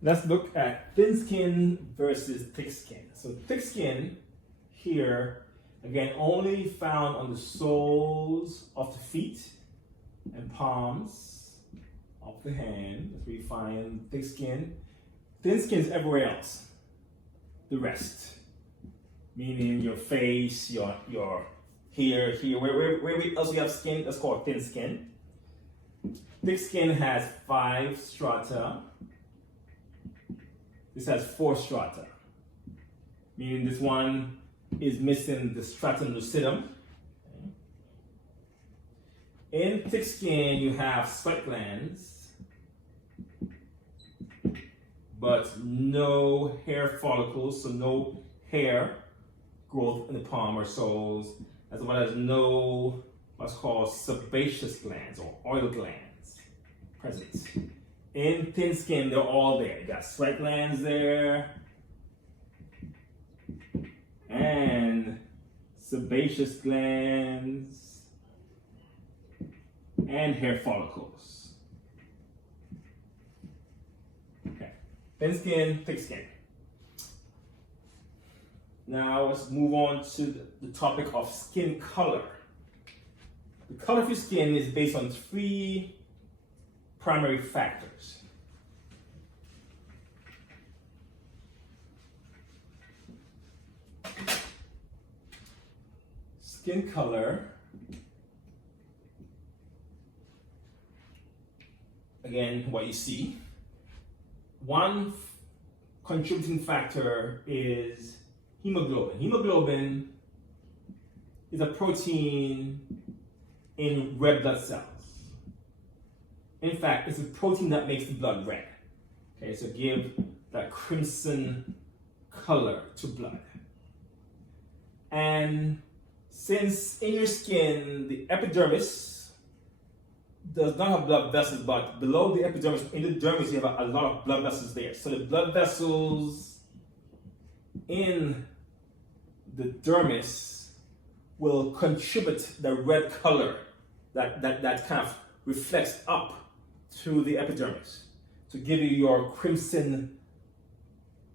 Let's look at thin skin versus thick skin. So thick skin here, again, only found on the soles of the feet and palms of the hand. That's where you find thick skin. Thin skin is everywhere else. The rest, meaning your face, your here, where else we have skin, that's called thin skin. Thick skin has 5 strata. This has 4 strata, meaning this one is missing the stratum lucidum. In thick skin, you have sweat glands, but no hair follicles, so no hair growth in the palm or soles, as well as no what's called sebaceous glands or oil glands present. In thin skin, they're all there. You got sweat glands there, and sebaceous glands, and hair follicles. Okay, thin skin, thick skin. Now let's move on to the topic of skin color. The color of your skin is based on 3 primary factors. Skin color, again, what you see. One contributing factor is hemoglobin. Hemoglobin is a protein in red blood cells. In fact, it's a protein that makes the blood red. Okay, so give that crimson color to blood. And since in your skin, the epidermis does not have blood vessels, but below the epidermis, in the dermis, you have a lot of blood vessels there. So the blood vessels in the dermis will contribute the red color that kind of reflects up to the epidermis to give you your crimson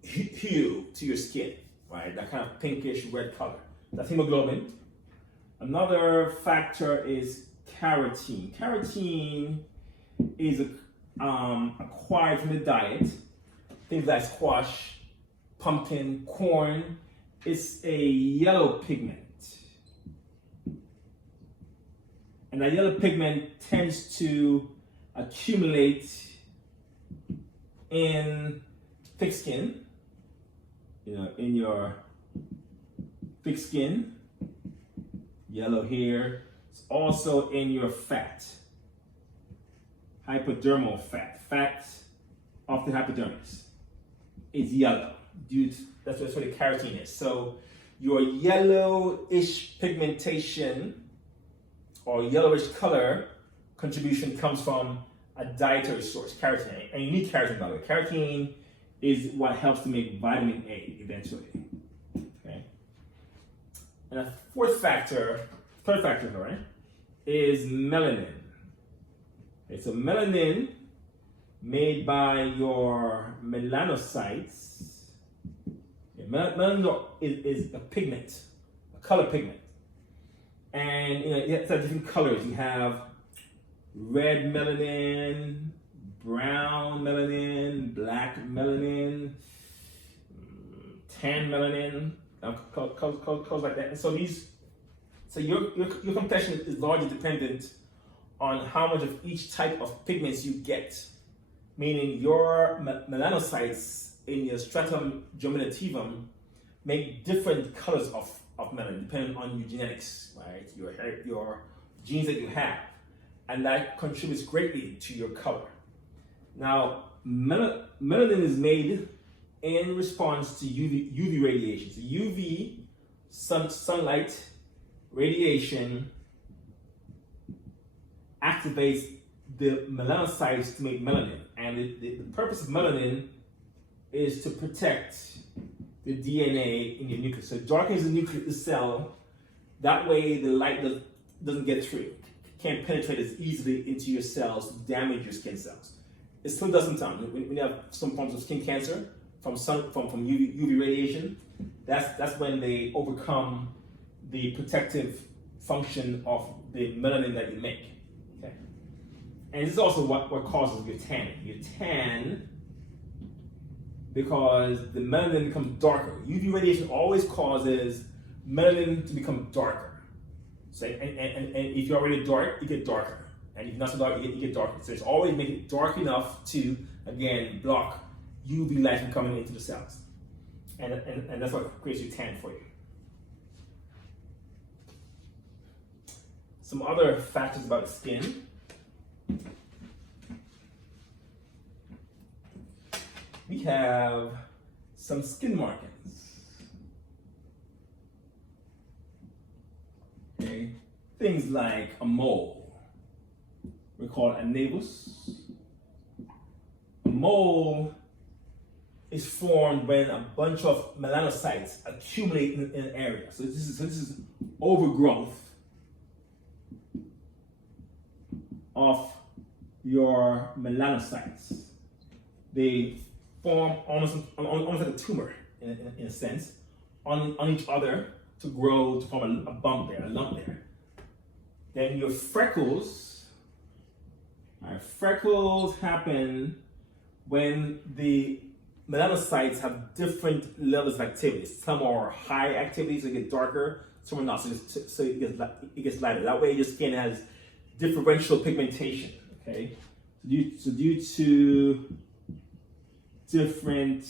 hue to your skin, right? That kind of pinkish red color. That's hemoglobin. Another factor is carotene. Carotene is acquired from the diet. Things like squash, pumpkin, corn. It's a yellow pigment. And that yellow pigment tends to accumulate in thick skin, in your thick skin, yellow here. It's also in your fat, hypodermal fat of the hypodermis is yellow. That's what the carotene is. So your yellowish pigmentation or yellowish color contribution comes from a dietary source, carotene. And you need carotene, by the way. Carotene is what helps to make vitamin A eventually. Okay. And a third factor, right, is melanin. Okay, so melanin made by your melanocytes. Okay, melanin is a pigment, a color pigment. And it's different colors. You have red melanin, brown melanin, black melanin, tan melanin, colors like that. And so your complexion is largely dependent on how much of each type of pigments you get. Meaning your melanocytes in your stratum germinativum make different colors of melanin depending on your genetics, right? Your genes that you have. And that contributes greatly to your color. Now, melanin is made in response to UV radiation. So UV, sunlight radiation, activates the melanocytes to make melanin. And the purpose of melanin is to protect the DNA in your nucleus. So it darkens the nucleus of the cell. That way the light doesn't get through. Can't penetrate as easily into your cells to damage your skin cells. it still does sometimes. When you have some forms of skin cancer from UV radiation, that's when they overcome the protective function of the melanin that you make. Okay, and this is also what causes your tanning. You tan because the melanin becomes darker. UV radiation always causes melanin to become darker. So, and if you're already dark, you get darker. And if you're not so dark, you get darker. So it's always make it dark enough to, again, block UV light from coming into the cells. And that's what creates your tan for you. Some other factors about the skin. We have some skin markings. Okay. Things like a mole. We call it a nevus. A mole is formed when a bunch of melanocytes accumulate in an area. So this is overgrowth of your melanocytes. They form almost like a tumor in a sense on each other to grow to form a bump there, a lump there. Then your freckles. Freckles happen when the melanocytes have different levels of activity. Some are high activity, so they get darker. Some are not, so it gets lighter. That way, your skin has differential pigmentation. Okay, so due to different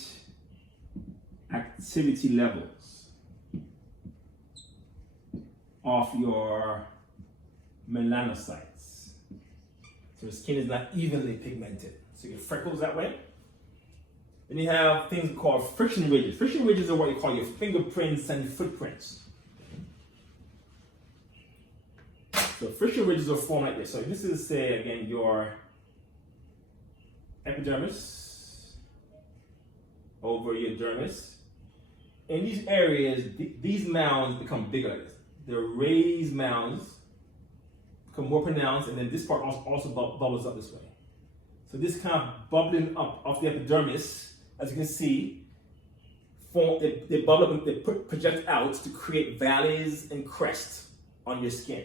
activity levels of your melanocytes. So the skin is not evenly pigmented. So you get freckles that way. Then you have things called friction ridges. Friction ridges are what you call your fingerprints and footprints. So friction ridges are formed like this. So this is, say, again, your epidermis over your dermis. In these areas, these mounds become bigger. The raised mounds become more pronounced, and then this part also bubbles up this way. So this kind of bubbling up of the epidermis, as you can see, they bubble up and they project out to create valleys and crests on your skin.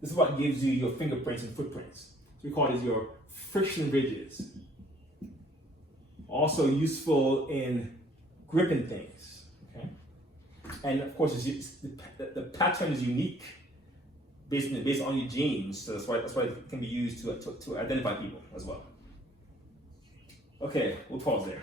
This is what gives you your fingerprints and footprints. So we call these your friction ridges. Also useful in gripping things. Okay? And of course, the pattern is unique based on your genes, so that's why it can be used to identify people as well. Okay, we'll pause there.